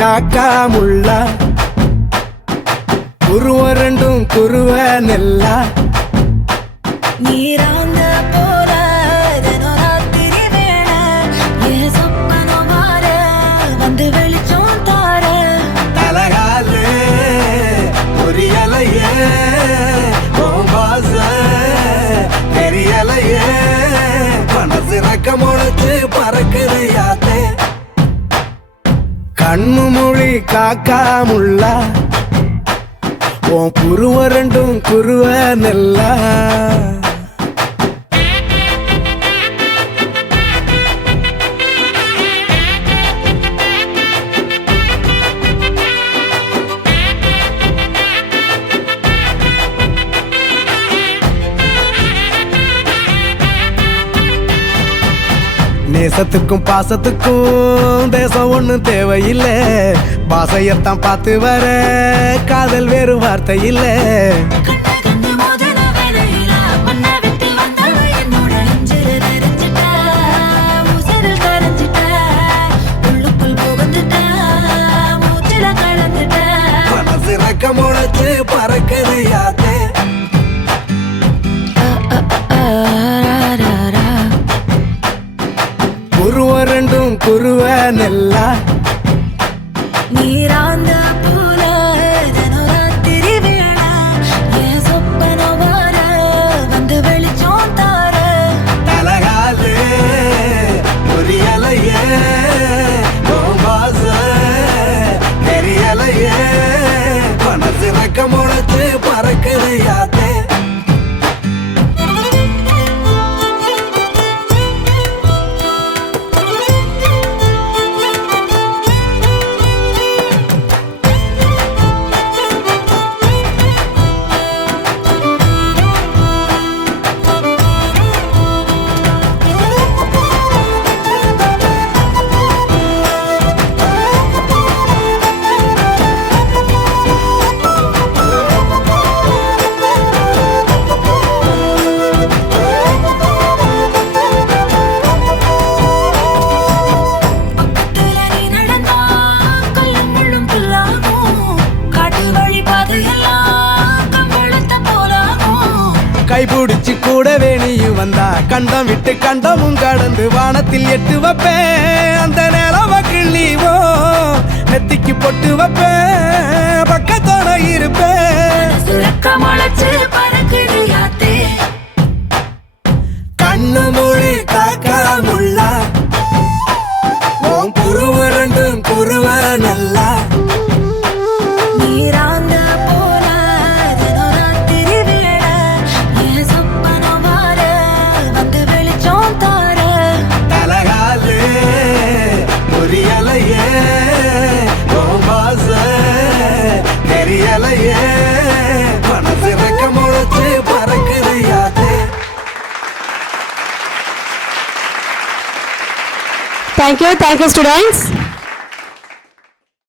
காக்கா முள்ளா குருவ ரெண்டும் குருவ நெல்லா நீராந்த போல தினராத்திரி வேண என் சொப்பனம் மாற வந்து வெளிச்சம் தார தலகாலே பொரியலையே ஓம்பாச தெரியலையே மனசு ரக்க முளைச்சு பறக்குது யாத்தே கண்ணு மொழி காக்கா முள்ளா உன் குருவ ரெண்டும் குருவ நெல்லா நேசத்துக்கும் பாசத்துக்கும் தேசம் ஒண்ணும் தேவையில்லை பாசையத்தான் பார்த்து வர காதல் வேறு வார்த்தை இல்லை கண்ணு மோதன வேலையில மண்ண விட்டு வந்தவ என்னோட நெஞ்சில தெரிஞ்சிட்ட முசரில் கரைஞ்சிட்ட உள்ளுக்குள் புகுந்துட்ட மூச்சில கலந்துட்ட மனசு ரக்க முளைச்சு பறக்குது யாத்தே குருவ ரெண்டும் குருவ நெல்லா நீராந்த போல தினராத்திரி வேண என் சொப்பனம் மாற வந்து வெளிச்சம் தார தலகாலே பொரியலையே ஓம்பாச தெரியலையே மனசு ரக்க முளைச்சு பறக்குது யாத்தே கைபிடிச்சு கூடவே நீயும் வந்தா கண்டம் விட்டு கண்டமும் கடந்து வானத்தில் எட்டு வைப்பேன் அந்த நிலவ கிள்ளிவோ நெத்திக்கு பொட்டு வைப்பேன் பக்கத்தோட இருப்பேன் கண்ணு மொழி காக்கா முள்ளா உன் குருவ ரெண்டும் குருவ நல்லா நீராந்த போல தினராத்திரி வேண என் சொப்பனம் மாற வந்து வெளிச்சம் தார தலகாலே பொரியலையே ஓம்பாச தெரியலையே மனசு ரக்க முளைச்சு பறக்குது யாத்தே Thank you students.